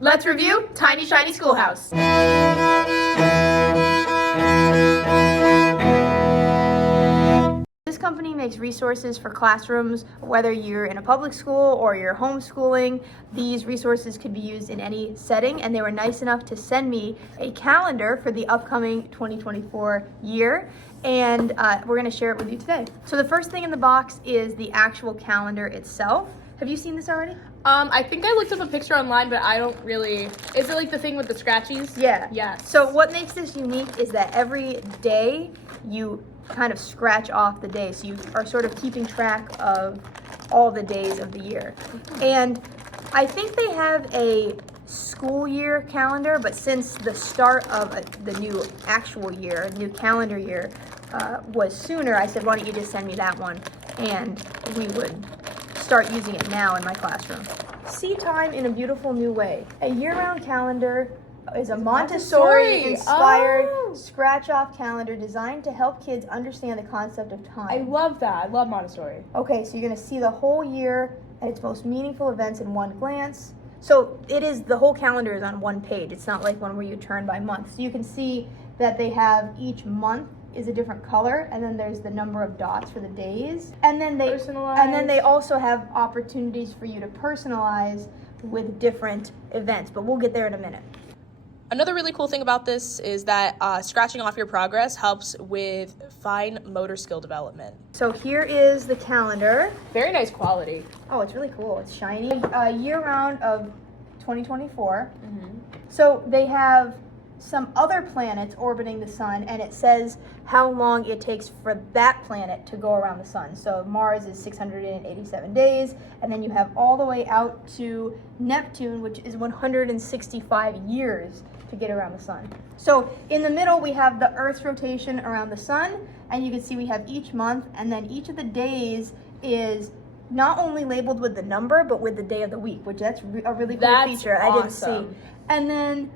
Let's review Tiny Shiny Schoolhouse. This company makes resources for classrooms, whether you're in a public school or you're homeschooling. These resources could be used in any setting, and they were nice enough to send me a calendar for the upcoming 2024 year, and we're going to share it with you today. So the first thing in the box is the actual calendar itself. Have you seen this already? I think I looked up a picture online, but I don't really. Is it like the thing with the scratchies? Yeah. Yes. So what makes this unique is that every day you kind of scratch off the day, so you are sort of keeping track of all the days of the year. And I think they have a school year calendar, but since the start of the new actual year, new calendar year, was sooner, I said, why don't you just send me that one, and we would start using it now in my classroom. See time in a beautiful new way. A year-round calendar is a Montessori-inspired scratch-off calendar designed to help kids understand the concept of time. I love that. I love Montessori. Okay, so you're going to see the whole year and its most meaningful events in one glance. So the whole calendar is on one page. It's not like one where you turn by month. So you can see that they have each month is a different color, and then there's the number of dots for the days. And then they also have opportunities for you to personalize with different events, but we'll get there in a minute. Another really cool thing about this is that scratching off your progress helps with fine motor skill development. So here is the calendar. Very nice quality. Oh, it's really cool. It's shiny. Year-round of 2024. Mm-hmm. So they have some other planets orbiting the sun, and it says how long it takes for that planet to go around the sun. So Mars is 687 days, and then you have all the way out to Neptune, which is 165 years to get around the sun. So in the middle we have the Earth's rotation around the sun, and you can see we have each month, and then each of the days is not only labeled with the number, but with the day of the week, which that's a really cool feature. Awesome. I didn't see. And then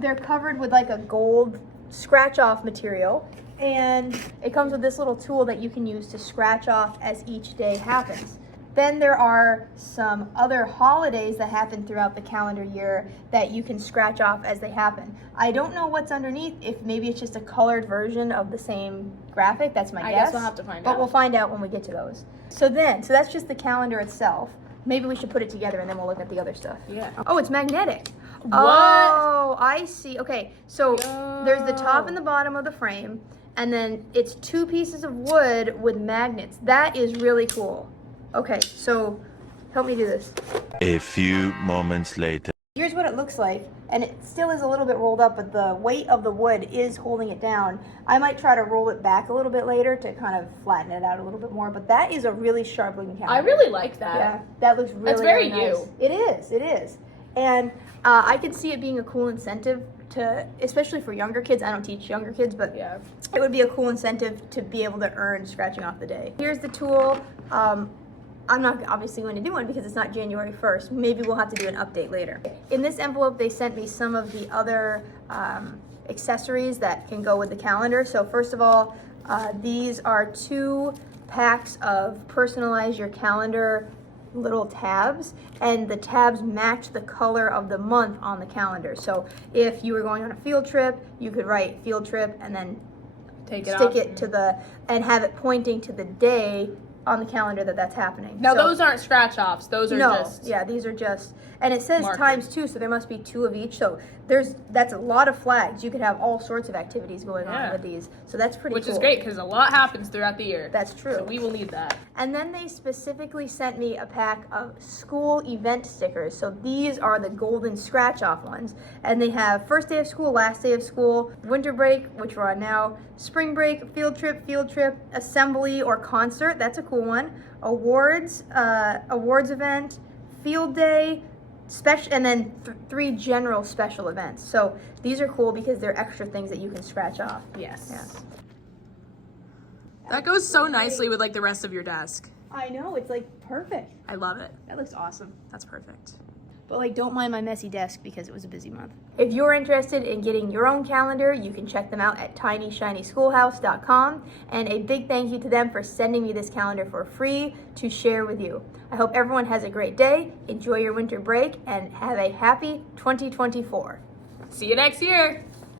they're covered with like a gold scratch-off material, and it comes with this little tool that you can use to scratch off as each day happens. Then there are some other holidays that happen throughout the calendar year that you can scratch off as they happen. I don't know what's underneath, if maybe it's just a colored version of the same graphic. That's my guess. I guess we'll have to find out. But we'll find out when we get to those. So that's just the calendar itself. Maybe we should put it together and then we'll look at the other stuff. Yeah. Oh, it's magnetic. What? Oh, I see. Okay, so there's the top and the bottom of the frame, and then it's two pieces of wood with magnets. That is really cool. Okay, so help me do this. A few moments later. Here's what it looks like, and it still is a little bit rolled up, but the weight of the wood is holding it down. I might try to roll it back a little bit later to kind of flatten it out a little bit more, but that is a really sharp looking calendar. I really like that. Yeah, that looks really, That's very really nice. you. It is. And I can see it being a cool incentive to, especially for younger kids. I don't teach younger kids, but Yeah. it would be a cool incentive to be able to earn scratching off the day. Here's the tool. I'm not obviously going to do one because it's not January 1st. Maybe we'll have to do an update later. In this envelope, they sent me some of the other accessories that can go with the calendar. So first of all, these are 2 packs of personalize your calendar little tabs, and the tabs match the color of the month on the calendar. So if you were going on a field trip, you could write field trip and then stick it to and have it pointing to the day on the calendar that's happening. Now those aren't scratch offs. Those are just. Yeah, these are just, and it says markers. times 2, so there must be 2 of each. So that's a lot of flags. You could have all sorts of activities going on with these. So that's pretty cool. Which is great because a lot happens throughout the year. That's true. So we will need that. And then they specifically sent me a pack of school event stickers. So these are the golden scratch off ones. And they have first day of school, last day of school, winter break, which we're on now, spring break, field trip, assembly or concert. That's a cool one. Awards event, field day, special, and then 3 general special events. So these are cool because they're extra things that you can scratch off. Yes. Yeah. That goes so nicely with like the rest of your desk. I know, it's like perfect. I love it. That looks awesome. That's perfect. But like, don't mind my messy desk because it was a busy month. If you're interested in getting your own calendar, you can check them out at tinyshinyschoolhouse.com. And a big thank you to them for sending me this calendar for free to share with you. I hope everyone has a great day, enjoy your winter break, and have a happy 2024. See you next year.